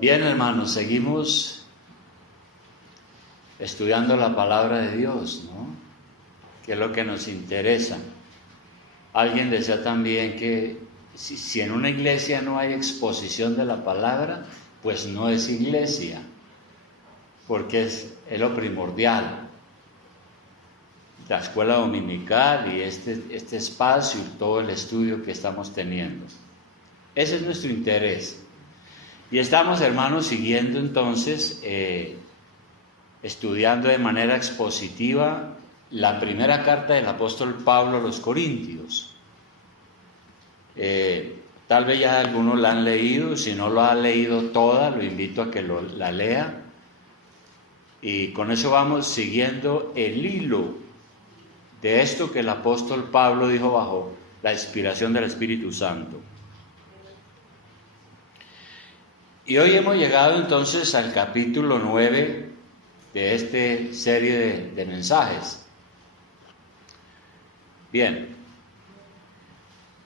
Bien, hermanos, seguimos estudiando la palabra de Dios, ¿no? Que es lo que nos interesa. Alguien decía también que si en una iglesia no hay exposición de la palabra, pues no es iglesia, porque es lo primordial. La escuela dominical y este espacio y todo el estudio que estamos teniendo. Ese es nuestro interés. Y estamos, hermanos, siguiendo entonces, estudiando de manera expositiva la primera carta del apóstol Pablo a los Corintios. Tal vez ya algunos la han leído, si no lo ha leído toda, lo invito a que la lea. Y con eso vamos siguiendo el hilo de esto que el apóstol Pablo dijo bajo la inspiración del Espíritu Santo. Y hoy hemos llegado entonces al capítulo 9 de esta serie de mensajes. Bien,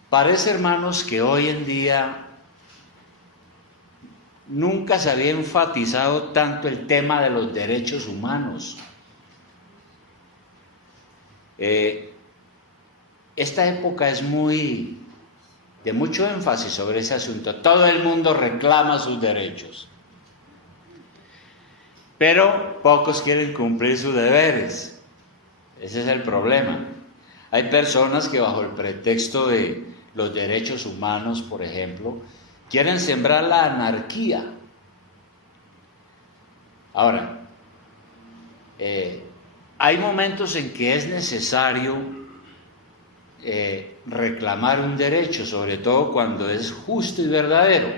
parece, hermanos, que hoy en día nunca se había enfatizado tanto el tema de los derechos humanos. Esta época es de mucho énfasis sobre ese asunto. Todo el mundo reclama sus derechos, pero pocos quieren cumplir sus deberes. Ese es el problema. Hay personas que bajo el pretexto de los derechos humanos, por ejemplo, quieren sembrar la anarquía. Ahora, hay momentos en que es necesario reclamar un derecho, sobre todo cuando es justo y verdadero.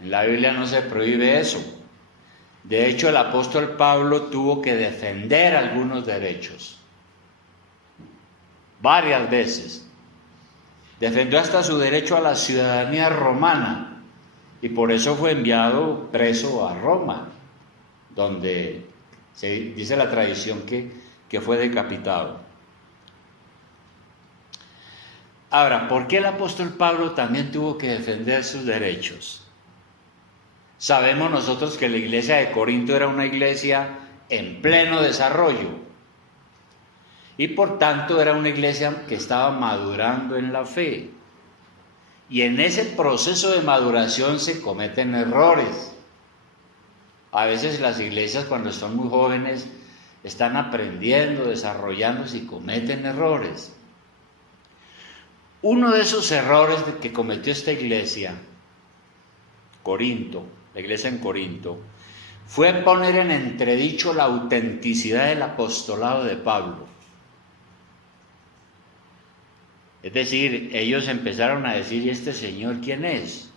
En la Biblia no se prohíbe eso. De hecho, el apóstol Pablo tuvo que defender algunos derechos varias veces. Defendió hasta su derecho a la ciudadanía romana y por eso fue enviado preso a Roma, donde se dice la tradición que fue decapitado. Ahora, ¿por qué el apóstol Pablo también tuvo que defender sus derechos? Sabemos nosotros que la iglesia de Corinto era una iglesia en pleno desarrollo y por tanto era una iglesia que estaba madurando en la fe. Y en ese proceso de maduración se cometen errores. A veces las iglesias, cuando son muy jóvenes, están aprendiendo, desarrollándose y cometen errores. Uno de esos errores que cometió esta iglesia, Corinto, la iglesia en Corinto, fue poner en entredicho la autenticidad del apostolado de Pablo. Es decir, ellos empezaron a decir, ¿y este señor quién es?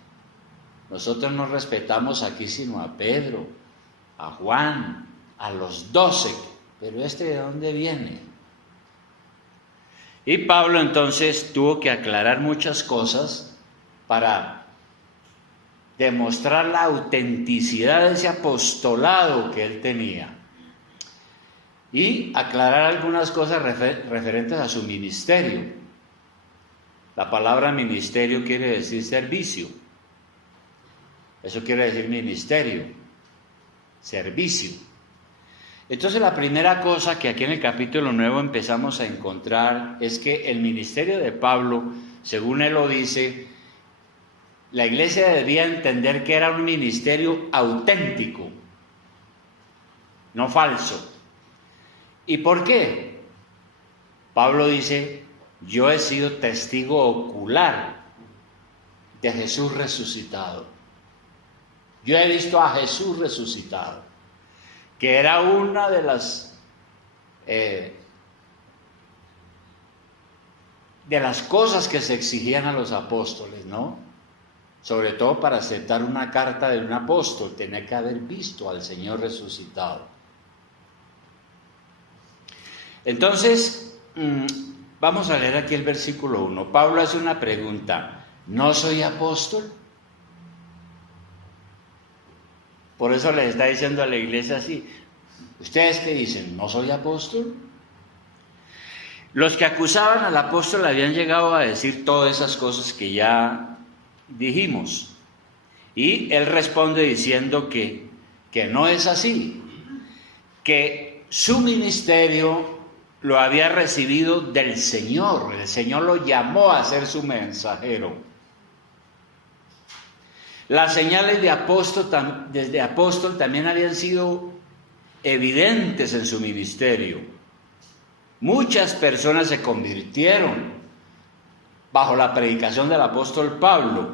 Nosotros no respetamos aquí sino a Pedro, a Juan, a los 12, pero ¿este de dónde viene? Y Pablo entonces tuvo que aclarar muchas cosas para demostrar la autenticidad de ese apostolado que él tenía y aclarar algunas cosas referentes a su ministerio. La palabra ministerio quiere decir servicio. Eso quiere decir ministerio, servicio. Entonces la primera cosa que aquí en el capítulo 9 empezamos a encontrar es que el ministerio de Pablo, según él lo dice, la iglesia debía entender que era un ministerio auténtico, no falso. ¿Y por qué? Pablo dice, yo he sido testigo ocular de Jesús resucitado. Yo he visto a Jesús resucitado, que era una de las cosas que se exigían a los apóstoles, ¿no? Sobre todo para aceptar una carta de un apóstol, tenía que haber visto al Señor resucitado. Entonces, vamos a leer aquí el versículo 1. Pablo hace una pregunta, ¿no soy apóstol? Por eso le está diciendo a la iglesia así, ¿ustedes qué dicen? ¿No soy apóstol? Los que acusaban al apóstol habían llegado a decir todas esas cosas que ya dijimos. Y él responde diciendo que no es así, que su ministerio lo había recibido del Señor. El Señor lo llamó a ser su mensajero. Las señales desde apóstol también habían sido evidentes en su ministerio. Muchas personas se convirtieron bajo la predicación del apóstol Pablo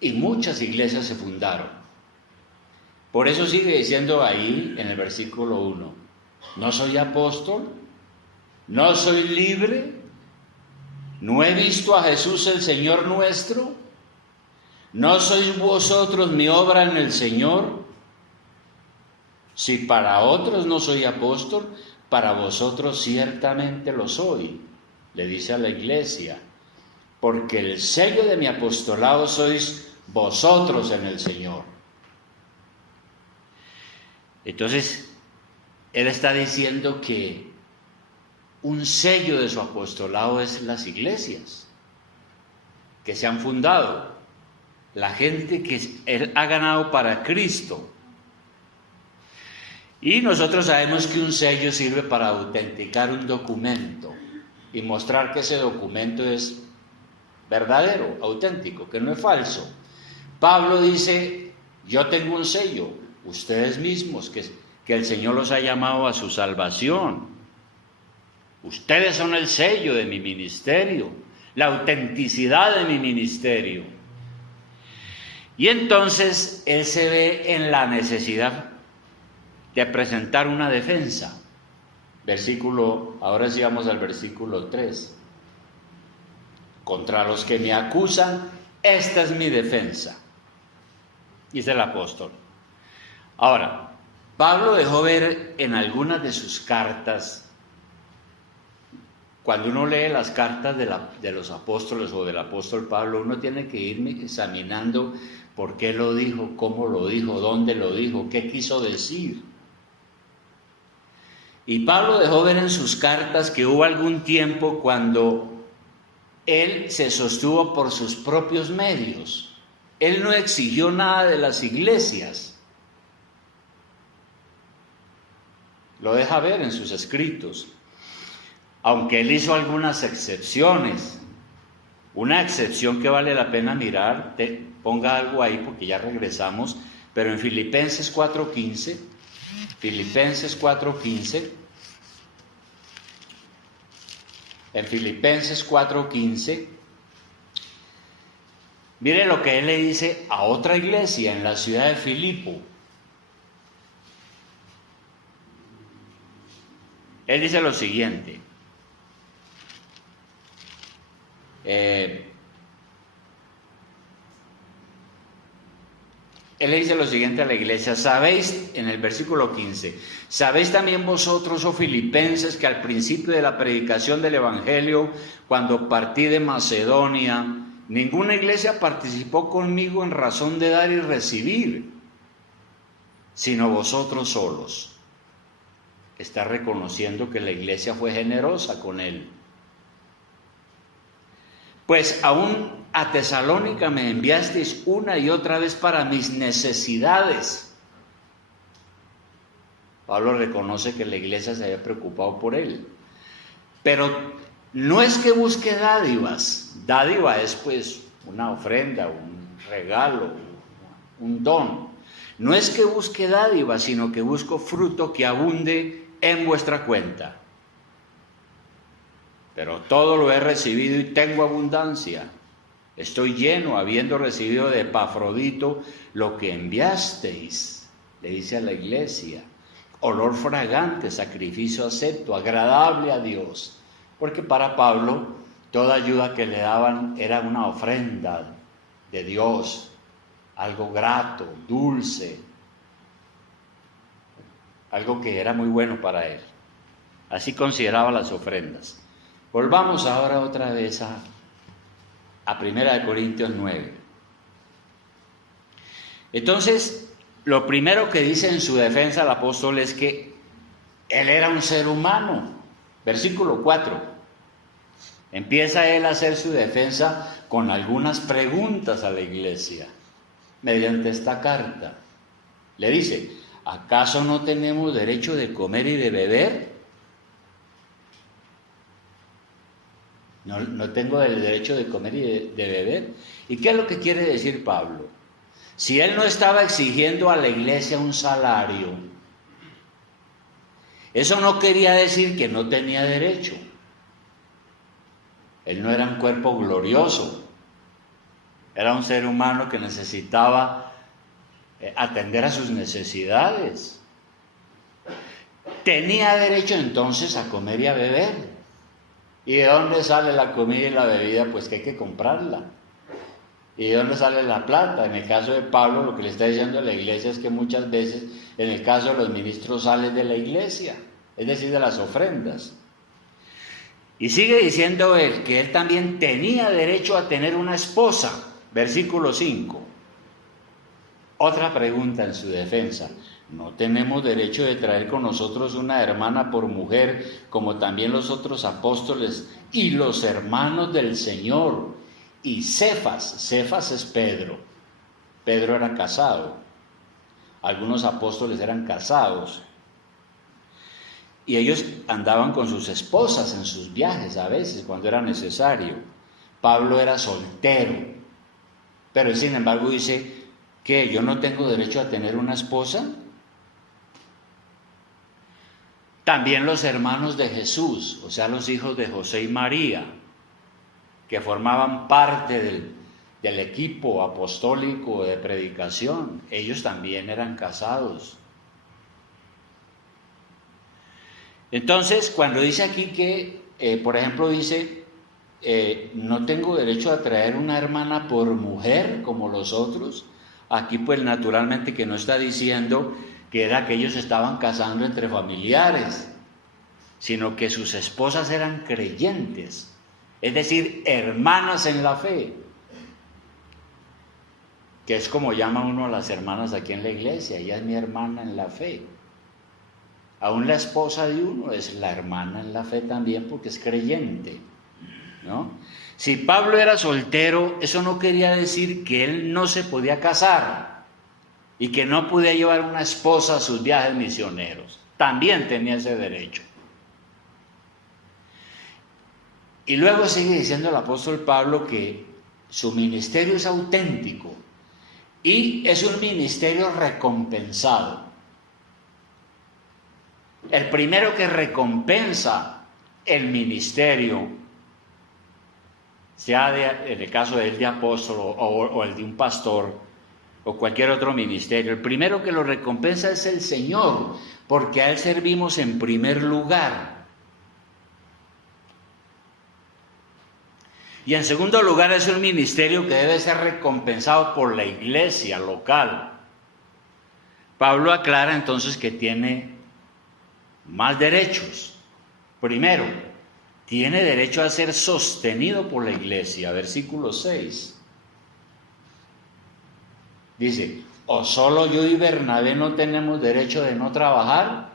y muchas iglesias se fundaron. Por eso sigue diciendo ahí en el versículo 1, ¿no soy apóstol? ¿No soy libre? ¿No he visto a Jesús el Señor nuestro? ¿No sois vosotros mi obra en el Señor? Si para otros no soy apóstol, para vosotros ciertamente lo soy, le dice a la iglesia, porque el sello de mi apostolado sois vosotros en el Señor. Entonces, él está diciendo que un sello de su apostolado es las iglesias que se han fundado, la gente que él ha ganado para Cristo. Y nosotros sabemos que un sello sirve para autenticar un documento y mostrar que ese documento es verdadero, auténtico, que no es falso. Pablo dice, yo tengo un sello, ustedes mismos, que el Señor los ha llamado a su salvación. Ustedes son el sello de mi ministerio, la autenticidad de mi ministerio. Y entonces él se ve en la necesidad de presentar una defensa. Ahora sí vamos al versículo 3. Contra los que me acusan, esta es mi defensa, dice el apóstol. Ahora, Pablo dejó ver en algunas de sus cartas, cuando uno lee las cartas de los apóstoles o del apóstol Pablo, uno tiene que ir examinando por qué lo dijo, cómo lo dijo, dónde lo dijo, qué quiso decir. Y Pablo dejó ver en sus cartas que hubo algún tiempo cuando él se sostuvo por sus propios medios. Él no exigió nada de las iglesias. Lo deja ver en sus escritos. Aunque él hizo algunas excepciones. Una excepción que vale la pena mirar, ponga algo ahí porque ya regresamos, pero en Filipenses 4:15, en Filipenses 4:15, mire lo que él le dice a otra iglesia en la ciudad de Filipo. Él dice lo siguiente, él le dice lo siguiente a la iglesia, sabéis, en el versículo 15, sabéis también vosotros, oh filipenses, que al principio de la predicación del evangelio, cuando partí de Macedonia, ninguna iglesia participó conmigo en razón de dar y recibir, sino vosotros solos. Está reconociendo que la iglesia fue generosa con él. Pues aún a Tesalónica me enviasteis una y otra vez para mis necesidades. Pablo reconoce que la iglesia se había preocupado por él. Pero no es que busque dádivas. Dádiva es pues una ofrenda, un regalo, un don. No es que busque dádivas, sino que busco fruto que abunde en vuestra cuenta. Pero todo lo he recibido y tengo abundancia. Estoy lleno, habiendo recibido de Epafrodito lo que enviasteis, le dice a la iglesia, olor fragante, sacrificio acepto, agradable a Dios. Porque para Pablo, toda ayuda que le daban era una ofrenda de Dios, algo grato, dulce, algo que era muy bueno para él. Así consideraba las ofrendas. Volvamos ahora otra vez a 1 Corintios 9. Entonces, lo primero que dice en su defensa el apóstol es que él era un ser humano. Versículo 4. Empieza él a hacer su defensa con algunas preguntas a la iglesia. mediante esta carta. Le dice, ¿acaso no tenemos derecho de comer y de beber? No tengo el derecho de comer y de beber. ¿Y qué es lo que quiere decir Pablo? Si él no estaba exigiendo a la iglesia un salario, eso no quería decir que no tenía derecho. Él no era un cuerpo glorioso, era un ser humano que necesitaba atender a sus necesidades. Tenía derecho entonces a comer y a beber. ¿Y de dónde sale la comida y la bebida? Pues que hay que comprarla. ¿Y de dónde sale la plata? En el caso de Pablo, lo que le está diciendo a la iglesia es que muchas veces, en el caso de los ministros, sale de la iglesia, es decir, de las ofrendas. Y sigue diciendo él que él también tenía derecho a tener una esposa. Versículo 5. Otra pregunta en su defensa. ¿No tenemos derecho de traer con nosotros una hermana por mujer, como también los otros apóstoles y los hermanos del Señor? Y Cefas es Pedro. Pedro era casado. Algunos apóstoles eran casados. Y ellos andaban con sus esposas en sus viajes a veces, cuando era necesario. Pablo era soltero. Pero él, sin embargo, dice que yo no tengo derecho a tener una esposa. También los hermanos de Jesús, o sea, los hijos de José y María, que formaban parte del equipo apostólico de predicación, ellos también eran casados. Entonces, cuando dice aquí que, por ejemplo, dice, no tengo derecho a traer una hermana por mujer como los otros, aquí pues naturalmente que no está diciendo que era que ellos estaban casando entre familiares, sino que sus esposas eran creyentes, es decir, hermanas en la fe, que es como llama uno a las hermanas aquí en la iglesia, ella es mi hermana en la fe. Aún la esposa de uno es la hermana en la fe también porque es creyente, ¿no? Si Pablo era soltero, eso no quería decir que él no se podía casar y que no podía llevar una esposa a sus viajes misioneros. También tenía ese derecho. Y luego sigue diciendo el apóstol Pablo que su ministerio es auténtico y es un ministerio recompensado. El primero que recompensa el ministerio, sea en el caso de él de apóstol o el de un pastor o cualquier otro ministerio, el primero que lo recompensa es el Señor, porque a Él servimos en primer lugar. Y en segundo lugar es un ministerio que debe ser recompensado por la iglesia local. Pablo aclara entonces que tiene más derechos. Primero, tiene derecho a ser sostenido por la iglesia. Versículo 6. Dice, ¿o solo yo y Bernabé no tenemos derecho de no trabajar?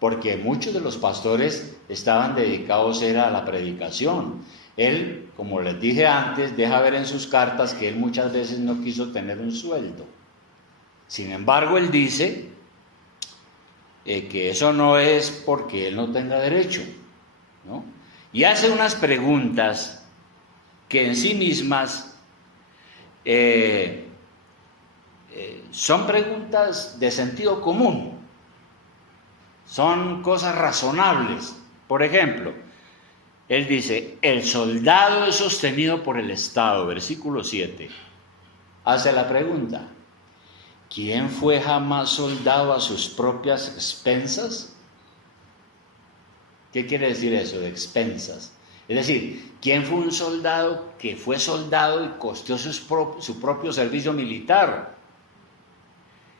Porque muchos de los pastores estaban dedicados era a la predicación. Él, como les dije antes, deja ver en sus cartas que él muchas veces no quiso tener un sueldo. Sin embargo, él dice que eso no es porque él no tenga derecho, ¿no? Y hace unas preguntas que en sí mismas son preguntas de sentido común, son cosas razonables. Por ejemplo, él dice, el soldado es sostenido por el Estado, versículo 7. Hace la pregunta, ¿quién fue jamás soldado a sus propias expensas? ¿Qué quiere decir eso de expensas? Es decir, ¿quién fue un soldado que fue soldado y costeó su propio servicio militar?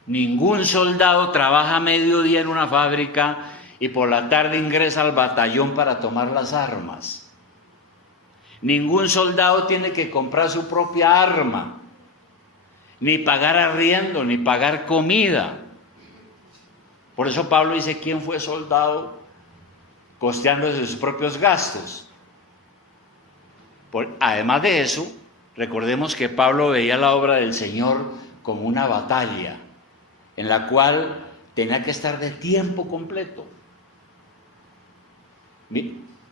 Ningún soldado trabaja mediodía en una fábrica y por la tarde ingresa al batallón para tomar las armas. Ningún soldado tiene que comprar su propia arma, ni pagar arriendo, ni pagar comida. Por eso Pablo dice, ¿quién fue soldado costeándose sus propios gastos? Además de eso, recordemos que Pablo veía la obra del Señor como una batalla, en la cual tenía que estar de tiempo completo.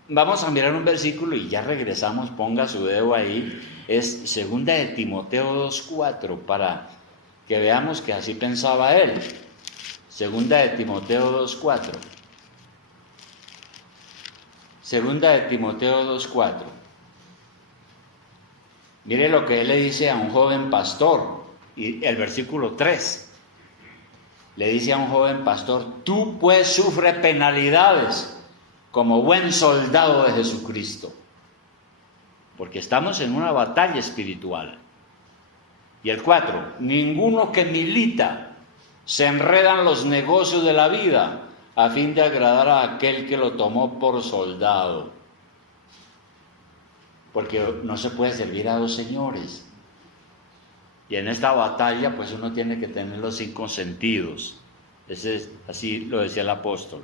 Vamos a mirar un versículo y ya regresamos, ponga su dedo ahí, es 2 de Timoteo 2:4, para que veamos que así pensaba él. 2 de Timoteo 2:4. 2 de Timoteo 2:4. Mire lo que él le dice a un joven pastor, y el versículo 3. Le dice a un joven pastor: tú pues sufre penalidades como buen soldado de Jesucristo, porque estamos en una batalla espiritual. Y el 4, ninguno que milita se enreda en los negocios de la vida a fin de agradar a aquel que lo tomó por soldado, porque no se puede servir a dos señores. Y en esta batalla pues uno tiene que tener los 5 sentidos. Así lo decía el apóstol.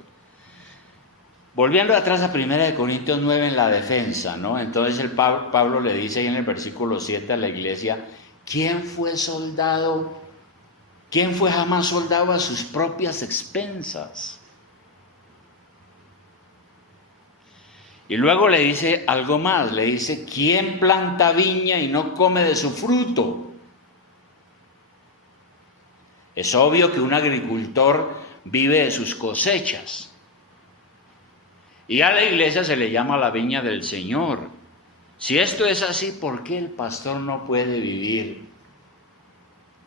Volviendo atrás a 1 Corintios 9 en la defensa, ¿no? Entonces Pablo le dice ahí en el versículo 7 a la iglesia: ¿quién fue soldado? ¿Quién fue jamás soldado a sus propias expensas? Y luego le dice algo más, le dice: ¿quién planta viña y no come de su fruto? Es obvio que un agricultor vive de sus cosechas. Y a la iglesia se le llama la viña del Señor. Si esto es así, ¿por qué el pastor no puede vivir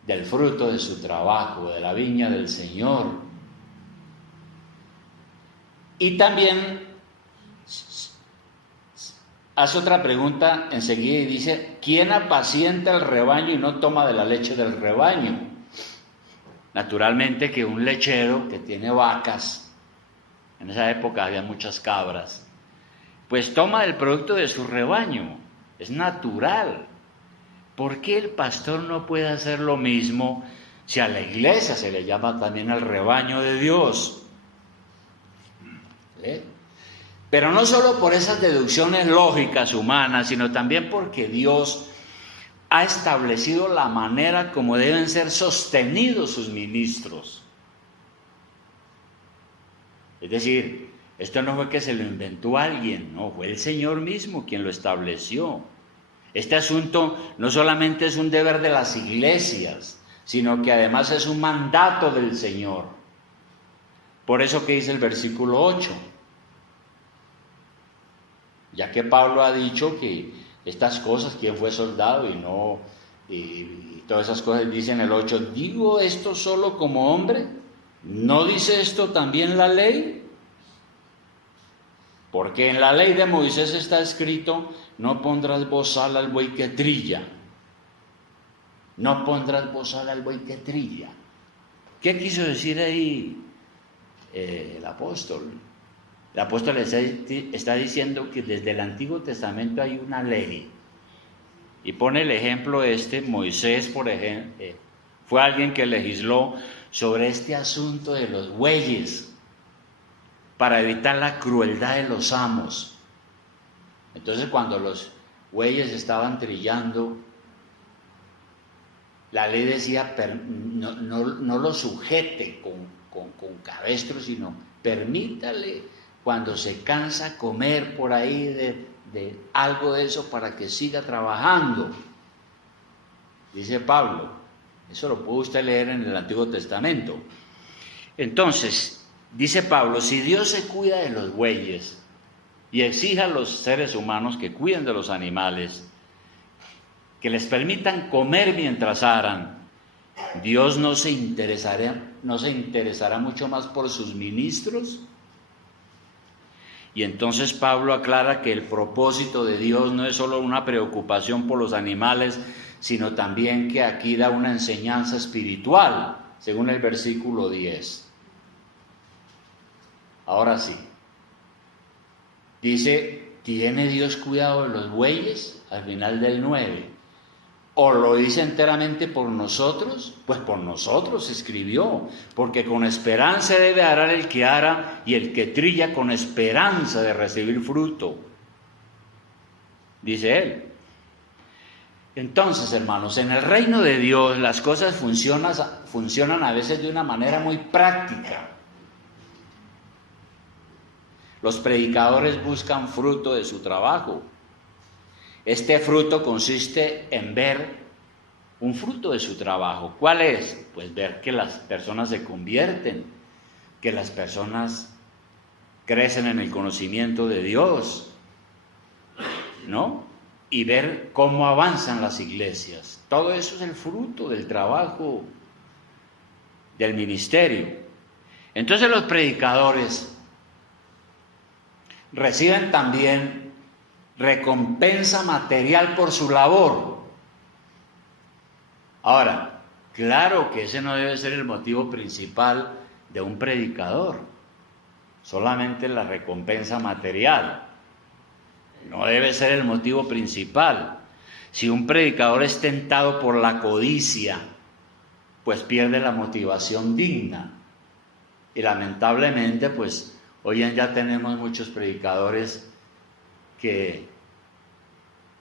del fruto de su trabajo, de la viña del Señor? Y también hace otra pregunta enseguida y dice: ¿quién apacienta el rebaño y no toma de la leche del rebaño? Naturalmente que un lechero que tiene vacas, en esa época había muchas cabras, pues toma el producto de su rebaño, es natural. ¿Por qué el pastor no puede hacer lo mismo si a la iglesia se le llama también al rebaño de Dios? Pero no solo por esas deducciones lógicas humanas, sino también porque Dios ha establecido la manera como deben ser sostenidos sus ministros. Es decir, esto no fue que se lo inventó alguien, no, fue el Señor mismo quien lo estableció. Este asunto no solamente es un deber de las iglesias, sino que además es un mandato del Señor. Por eso que dice el versículo 8, ya que Pablo ha dicho que estas cosas, quién fue soldado y todas esas cosas, dice en el 8, ¿digo esto solo como hombre? ¿No dice esto también la ley? Porque en la ley de Moisés está escrito: no pondrás bozal al buey que trilla. No pondrás bozal al buey que trilla. ¿Qué quiso decir ahí el apóstol? El apóstol está diciendo que desde el Antiguo Testamento hay una ley. Y pone el ejemplo Moisés, por ejemplo, fue alguien que legisló sobre este asunto de los bueyes para evitar la crueldad de los amos. Entonces, cuando los bueyes estaban trillando, la ley decía: no lo sujete con cabestro, sino permítale, cuando se cansa, comer por ahí de algo de eso para que siga trabajando. Dice Pablo. Eso lo puede usted leer en el Antiguo Testamento. Entonces, dice Pablo: si Dios se cuida de los bueyes y exige a los seres humanos que cuiden de los animales, que les permitan comer mientras aran, ¿Dios no se interesará mucho más por sus ministros? Y entonces Pablo aclara que el propósito de Dios no es solo una preocupación por los animales, sino también que aquí da una enseñanza espiritual, según el versículo 10. Ahora sí, dice: ¿tiene Dios cuidado de los bueyes? Al final del 9. ¿O lo dice enteramente por nosotros? Pues por nosotros escribió, porque con esperanza debe arar el que ara, y el que trilla con esperanza de recibir fruto. Dice él: Entonces, hermanos, en el reino de Dios las cosas funcionan a veces de una manera muy práctica. Los predicadores buscan fruto de su trabajo. Este fruto consiste en ver un fruto de su trabajo. ¿Cuál es? Pues ver que las personas se convierten, que las personas crecen en el conocimiento de Dios, ¿no? Y ver cómo avanzan las iglesias. Todo eso es el fruto del trabajo del ministerio. Entonces los predicadores reciben también recompensa material por su labor. Ahora, claro que ese no debe ser el motivo principal de un predicador, solamente la recompensa material. No debe ser el motivo principal. Si un predicador es tentado por la codicia, pues pierde la motivación digna. Y lamentablemente, pues hoy en día tenemos muchos predicadores que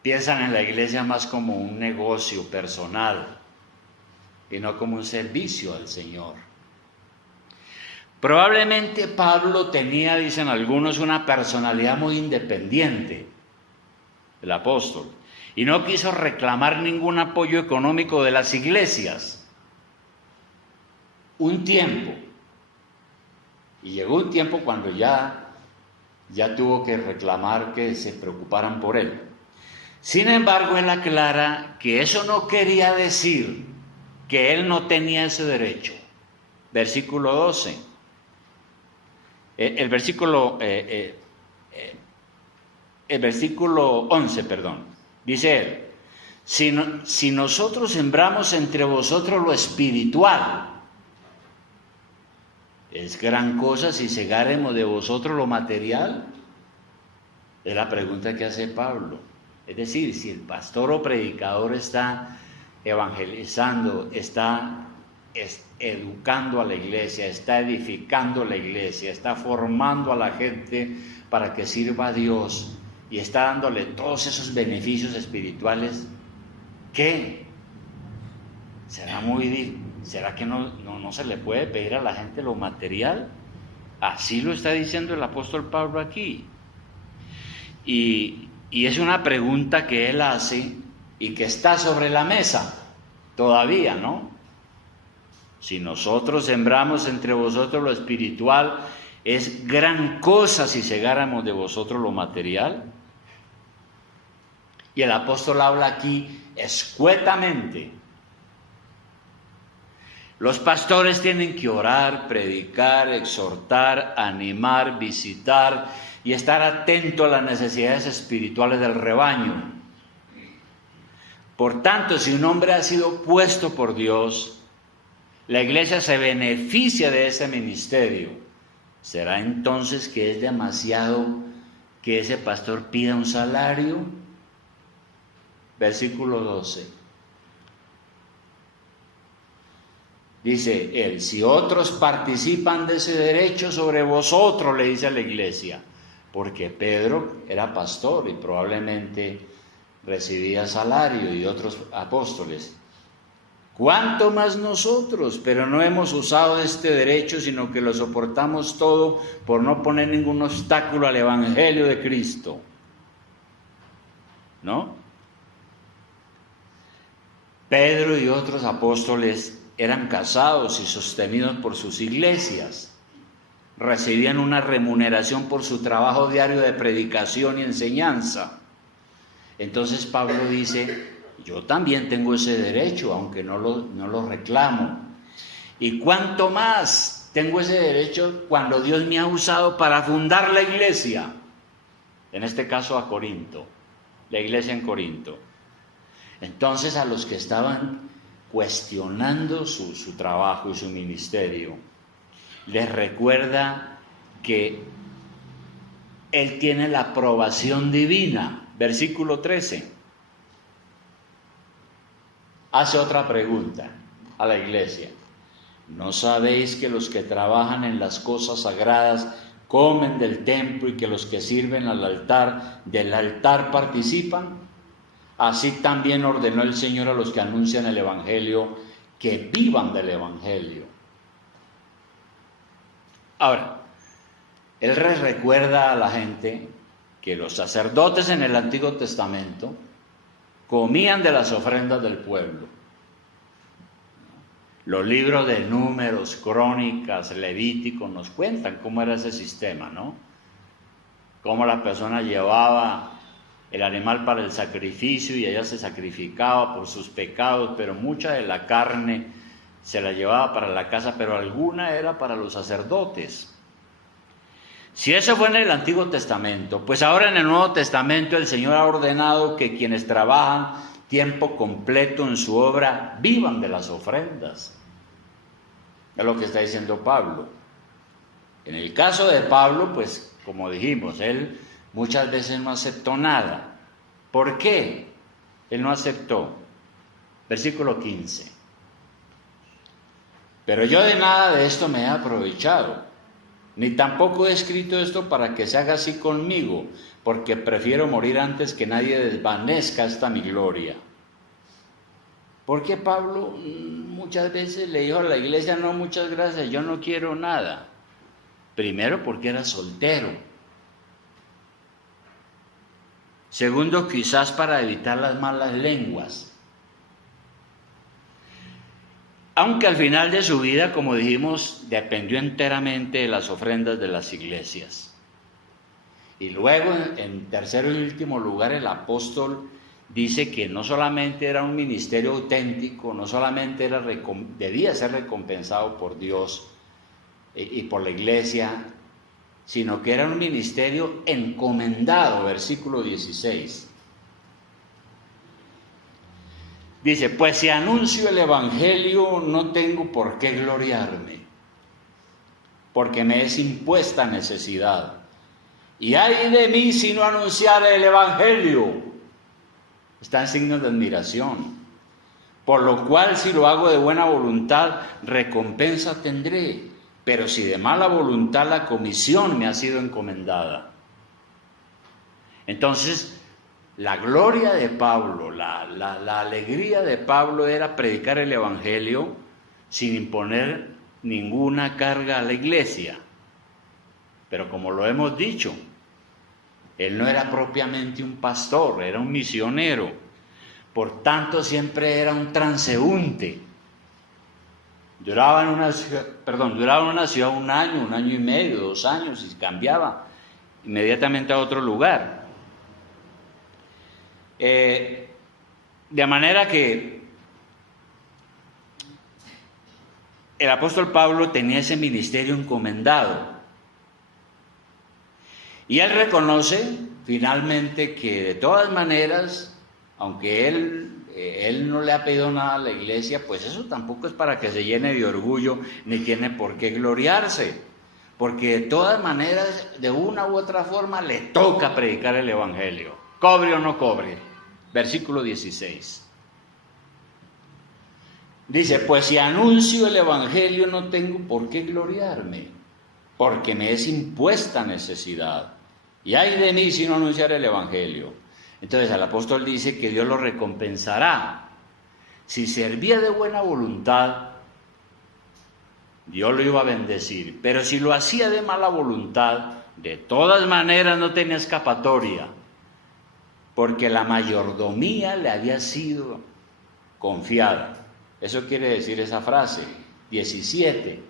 piensan en la iglesia más como un negocio personal y no como un servicio al Señor. Probablemente Pablo tenía, dicen algunos, una personalidad muy independiente, el apóstol, y no quiso reclamar ningún apoyo económico de las iglesias. Un tiempo, y llegó un tiempo cuando ya tuvo que reclamar que se preocuparan por él. Sin embargo, él aclara que eso no quería decir que él no tenía ese derecho. Versículo 12. El versículo 11, dice él: si nosotros sembramos entre vosotros lo espiritual, ¿es gran cosa si segáremos de vosotros lo material? Es la pregunta que hace Pablo. Es decir, si el pastor o predicador está evangelizando, está educando a la iglesia, está edificando la iglesia, está formando a la gente para que sirva a Dios y está dándole todos esos beneficios espirituales, ¿qué? ¿Será que no se le puede pedir a la gente lo material? Así lo está diciendo el apóstol Pablo aquí. Y es una pregunta que él hace y que está sobre la mesa todavía, ¿no? Si nosotros sembramos entre vosotros lo espiritual, ¿es gran cosa si segáramos de vosotros lo material? Y el apóstol habla aquí escuetamente. Los pastores tienen que orar, predicar, exhortar, animar, visitar y estar atento a las necesidades espirituales del rebaño. Por tanto, si un hombre ha sido puesto por Dios, la iglesia se beneficia de ese ministerio. ¿Será entonces que es demasiado que ese pastor pida un salario? Versículo 12. Dice él: si otros participan de ese derecho sobre vosotros, le dice a la iglesia, porque Pedro era pastor y probablemente recibía salario, y otros apóstoles. ¿Cuánto más nosotros? Pero no hemos usado este derecho, sino que lo soportamos todo por no poner ningún obstáculo al evangelio de Cristo. ¿No? Pedro y otros apóstoles eran casados y sostenidos por sus iglesias. Recibían una remuneración por su trabajo diario de predicación y enseñanza. Entonces Pablo dice: yo también tengo ese derecho, aunque no lo reclamo. Y cuánto más tengo ese derecho cuando Dios me ha usado para fundar la iglesia. En este caso a Corinto, la iglesia en Corinto. Entonces, a los que estaban cuestionando su trabajo y su ministerio, les recuerda que él tiene la aprobación divina. Versículo 13. Hace otra pregunta a la iglesia: ¿no sabéis que los que trabajan en las cosas sagradas comen del templo y que los que sirven al altar del altar participan? así también ordenó el Señor a los que anuncian el Evangelio que vivan del Evangelio. Ahora, él recuerda a la gente que los sacerdotes en el Antiguo Testamento comían de las ofrendas del pueblo. Los libros de Números, Crónicas, Levíticos nos cuentan cómo era ese sistema, ¿no? Cómo la persona llevaba el animal para el sacrificio y ella se sacrificaba por sus pecados, pero mucha de la carne se la llevaba para la casa, pero alguna era para los sacerdotes. Si eso fue en el Antiguo Testamento, pues ahora en el Nuevo Testamento el Señor ha ordenado que quienes trabajan tiempo completo en su obra vivan de las ofrendas. Es lo que está diciendo Pablo. En el caso de Pablo, pues como dijimos, él muchas veces no aceptó nada. ¿Por qué él no aceptó? Versículo 15. Pero yo de nada de esto me he aprovechado, ni tampoco he escrito esto para que se haga así conmigo, porque prefiero morir antes que nadie desvanezca esta mi gloria. Porque Pablo muchas veces le dijo a la iglesia, no, muchas gracias, yo no quiero nada. Primero, porque era soltero. Segundo, quizás para evitar las malas lenguas. Aunque al final de su vida, como dijimos, dependió enteramente de las ofrendas de las iglesias. Y luego, en tercer y último lugar, el apóstol dice que no solamente era un ministerio auténtico, no solamente debía ser recompensado por Dios y por la iglesia, sino que era un ministerio encomendado, versículo 16. Dice, pues si anuncio el Evangelio no tengo por qué gloriarme, porque me es impuesta necesidad. Y ay de mí si no anunciare el Evangelio. Está en signos de admiración. Por lo cual, si lo hago de buena voluntad, recompensa tendré. Pero si de mala voluntad, la comisión me ha sido encomendada. Entonces, la gloria de Pablo, la alegría de Pablo era predicar el Evangelio sin imponer ninguna carga a la iglesia. Pero como lo hemos dicho, él no era propiamente un pastor, era un misionero. Por tanto, siempre era un transeúnte. Duraba en una ciudad un año y medio, 2 años, y cambiaba inmediatamente a otro lugar. De manera que el apóstol Pablo tenía ese ministerio encomendado. Y él reconoce finalmente que de todas maneras, aunque él no le ha pedido nada a la iglesia, pues eso tampoco es para que se llene de orgullo, ni tiene por qué gloriarse. Porque de todas maneras, de una u otra forma, le toca predicar el Evangelio. Cobre o no cobre. Versículo 16. Dice, pues si anuncio el Evangelio no tengo por qué gloriarme, porque me es impuesta necesidad. Y ay de mí si no anunciar el Evangelio. Entonces el apóstol dice que Dios lo recompensará. Si servía de buena voluntad, Dios lo iba a bendecir. Pero si lo hacía de mala voluntad, de todas maneras no tenía escapatoria, porque la mayordomía le había sido confiada. Eso quiere decir esa frase, 17.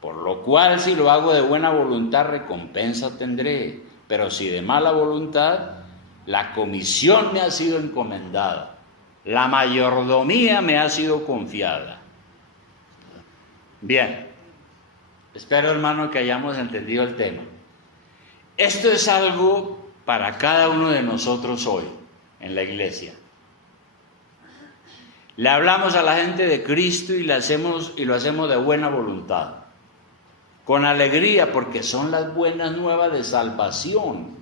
Por lo cual, si lo hago de buena voluntad, recompensa tendré. Pero si de mala voluntad, la comisión me ha sido encomendada. La mayordomía me ha sido confiada. Bien, espero, hermano, que hayamos entendido el tema. Esto es algo para cada uno de nosotros hoy en la iglesia. Le hablamos a la gente de Cristo y lo hacemos de buena voluntad, con alegría, porque son las buenas nuevas de salvación.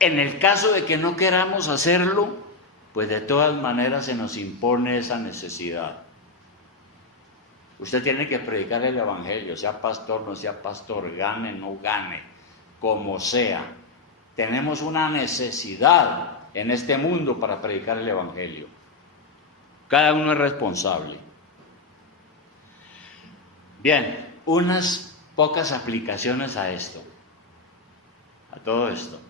En el caso de que no queramos hacerlo, pues de todas maneras se nos impone esa necesidad. Usted tiene que predicar el Evangelio, sea pastor, no sea pastor, gane, no gane, como sea. Tenemos una necesidad en este mundo para predicar el Evangelio. Cada uno es responsable. Bien, unas pocas aplicaciones a esto, a todo esto.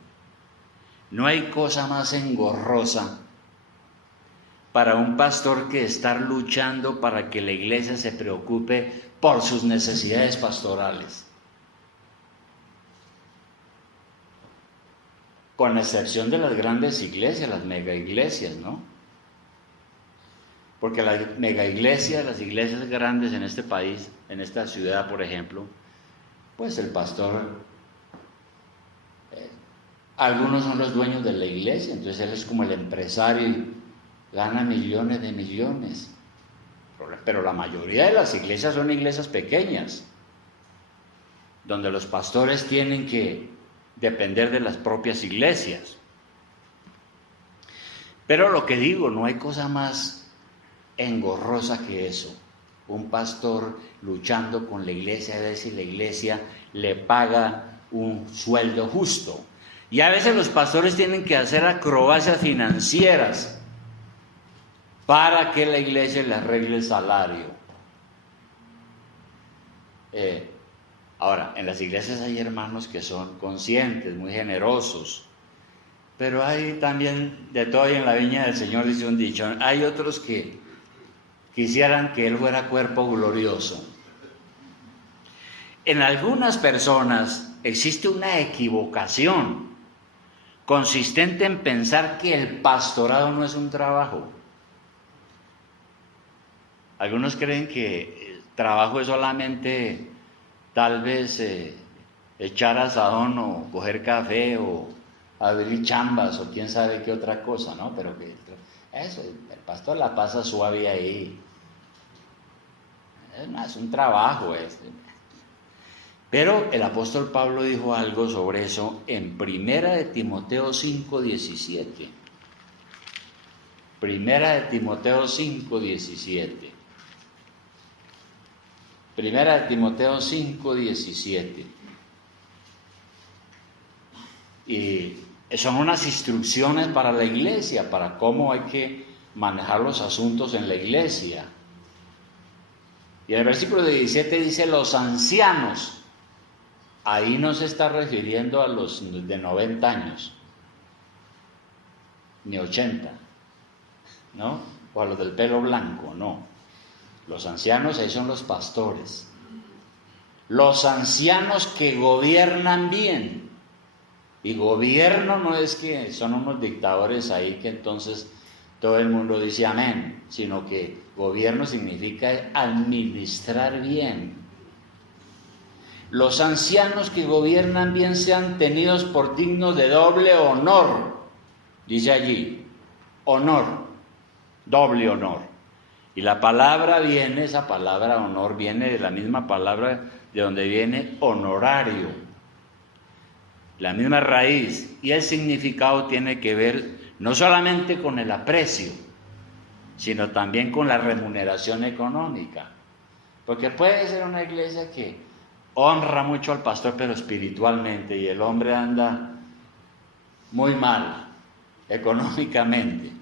No hay cosa más engorrosa para un pastor que estar luchando para que la iglesia se preocupe por sus necesidades pastorales. Con excepción de las grandes iglesias, las mega iglesias, ¿no? Porque las mega iglesias, las iglesias grandes en este país, en esta ciudad, por ejemplo, pues el pastor, algunos son los dueños de la iglesia, entonces él es como el empresario y gana millones de millones. Pero la mayoría de las iglesias son iglesias pequeñas, donde los pastores tienen que depender de las propias iglesias. Pero lo que digo, no hay cosa más engorrosa que eso. Un pastor luchando con la iglesia, a ver si la iglesia le paga un sueldo justo. Y a veces los pastores tienen que hacer acrobacias financieras para que la iglesia le arregle el salario. Ahora, en las iglesias hay hermanos que son conscientes, muy generosos, pero hay también de todo, y en la viña del Señor dice un dicho, hay otros que quisieran que Él fuera cuerpo glorioso. En algunas personas existe una equivocación consistente en pensar que el pastorado no es un trabajo. Algunos creen que el trabajo es solamente tal vez echar asadón o coger café o abrir chambas o quién sabe qué otra cosa, ¿no? Pero que eso, el pastor la pasa suave ahí. Es un trabajo este. Pero el apóstol Pablo dijo algo sobre eso en 1 de Timoteo 5:17. 1 de Timoteo 5:17. 1 de Timoteo 5:17. Y son unas instrucciones para la iglesia, para cómo hay que manejar los asuntos en la iglesia. Y el versículo 17 dice, los ancianos. Ahí no se está refiriendo a los de 90 años, ni 80, ¿no? O a los del pelo blanco, no. Los ancianos ahí son los pastores. Los ancianos que gobiernan bien. Y gobierno no es que son unos dictadores ahí que entonces todo el mundo dice amén, sino que gobierno significa administrar bien. Los ancianos que gobiernan bien sean tenidos por dignos de doble honor, dice allí, honor, doble honor. Y la palabra viene, esa palabra honor viene de la misma palabra de donde viene honorario, la misma raíz, y el significado tiene que ver no solamente con el aprecio, sino también con la remuneración económica. Porque puede ser una iglesia que honra mucho al pastor, pero espiritualmente, y el hombre anda muy mal económicamente.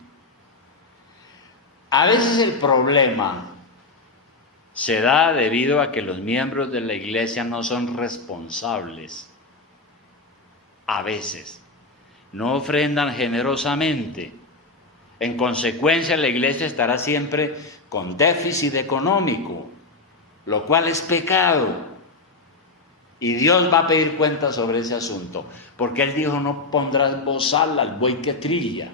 A veces el problema se da debido a que los miembros de la iglesia no son responsables. A veces no ofrendan generosamente. En consecuencia, la iglesia estará siempre con déficit económico, lo cual es pecado. Y Dios va a pedir cuentas sobre ese asunto, porque Él dijo, no pondrás bozal al buey que trilla.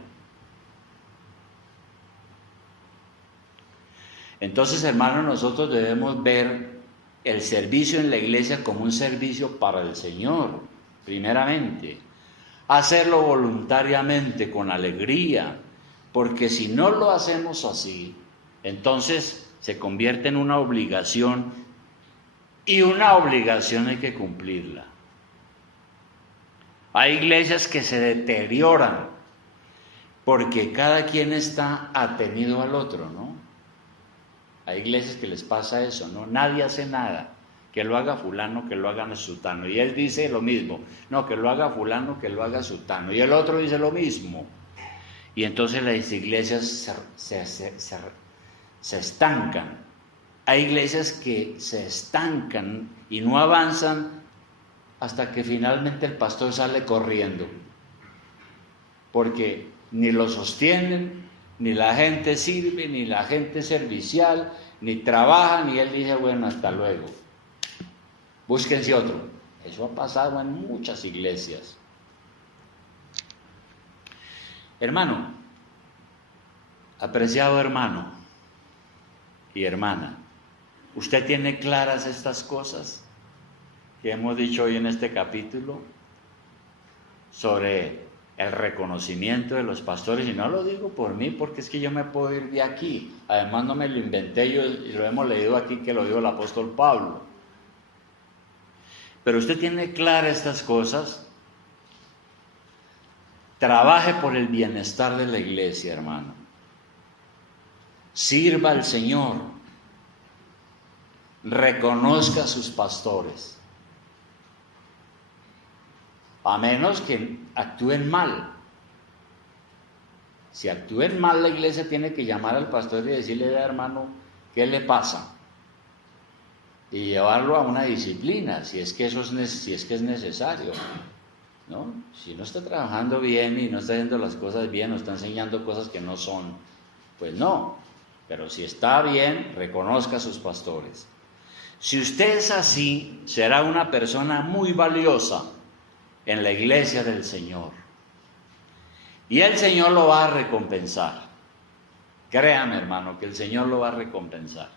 Entonces, hermanos, nosotros debemos ver el servicio en la iglesia como un servicio para el Señor, primeramente. Hacerlo voluntariamente, con alegría, porque si no lo hacemos así, entonces se convierte en una obligación, y una obligación hay que cumplirla. Hay iglesias que se deterioran porque cada quien está atenido al otro, ¿no? Hay iglesias que les pasa eso, ¿no? Nadie hace nada, que lo haga fulano, que lo haga sutano. Y él dice lo mismo, no, que lo haga fulano, que lo haga sutano. Y el otro dice lo mismo. Y entonces las iglesias se estancan. Hay iglesias que se estancan y no avanzan hasta que finalmente el pastor sale corriendo, porque ni lo sostienen, ni la gente sirve, ni la gente servicial, ni trabaja, ni él dice, bueno, hasta luego, búsquense otro. Eso ha pasado en muchas iglesias. Hermano, apreciado hermano y hermana, ¿usted tiene claras estas cosas que hemos dicho hoy en este capítulo sobre el reconocimiento de los pastores? Y no lo digo por mí, porque es que yo me puedo ir de aquí. Además no me lo inventé yo, y lo hemos leído aquí, que lo dijo el apóstol Pablo. Pero usted tiene claras estas cosas. Trabaje por el bienestar de la iglesia, hermano. Sirva al Señor. Reconozca a sus pastores. A menos que actúen mal. Si actúen mal, la iglesia tiene que llamar al pastor y decirle, hermano, ¿qué le pasa? Y llevarlo a una disciplina, si es que es necesario, ¿no? Si no está trabajando bien y no está haciendo las cosas bien, o está enseñando cosas que no son, pues no. Pero si está bien, reconozca a sus pastores. Si usted es así, será una persona muy valiosa en la iglesia del Señor. Y el Señor lo va a recompensar. Créame, hermano, que el Señor lo va a recompensar.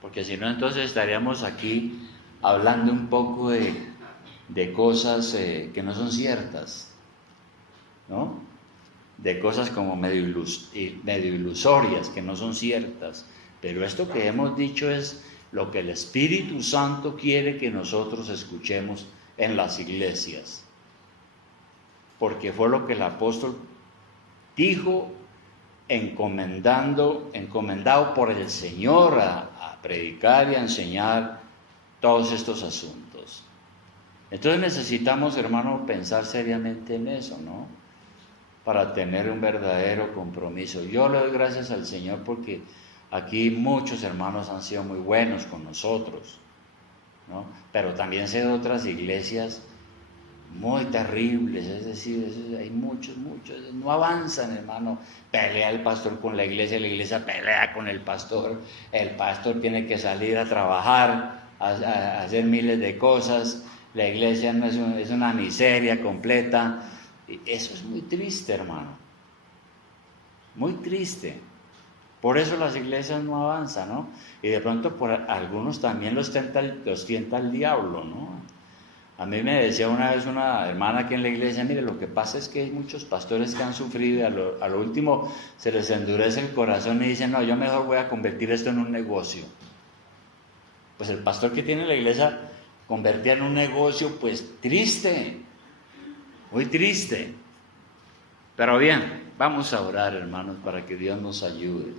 Porque si no, entonces estaríamos aquí hablando un poco de cosas que no son ciertas, ¿no? De cosas como medio ilusorias, que no son ciertas. Pero esto que hemos dicho es lo que el Espíritu Santo quiere que nosotros escuchemos en las iglesias. Porque fue lo que el apóstol dijo, encomendado por el Señor a predicar y a enseñar todos estos asuntos. Entonces necesitamos, hermano, pensar seriamente en eso, ¿no? Para tener un verdadero compromiso. Yo le doy gracias al Señor porque aquí muchos hermanos han sido muy buenos con nosotros, ¿no? Pero también sé de otras iglesias muy terribles, es decir, hay muchos, no avanzan, hermano. Pelea el pastor con la iglesia pelea con el pastor tiene que salir a trabajar, a hacer miles de cosas, la iglesia no es una miseria completa. Y eso es muy triste, hermano, muy triste. Por eso las iglesias no avanzan, ¿no? Y de pronto por algunos también los tienta el diablo, ¿no? A mí me decía una vez una hermana aquí en la iglesia, mire, lo que pasa es que hay muchos pastores que han sufrido y a lo último se les endurece el corazón y dicen, no, yo mejor voy a convertir esto en un negocio. Pues el pastor que tiene la iglesia convertía en un negocio, pues triste, muy triste. Pero bien, vamos a orar, hermanos, para que Dios nos ayude.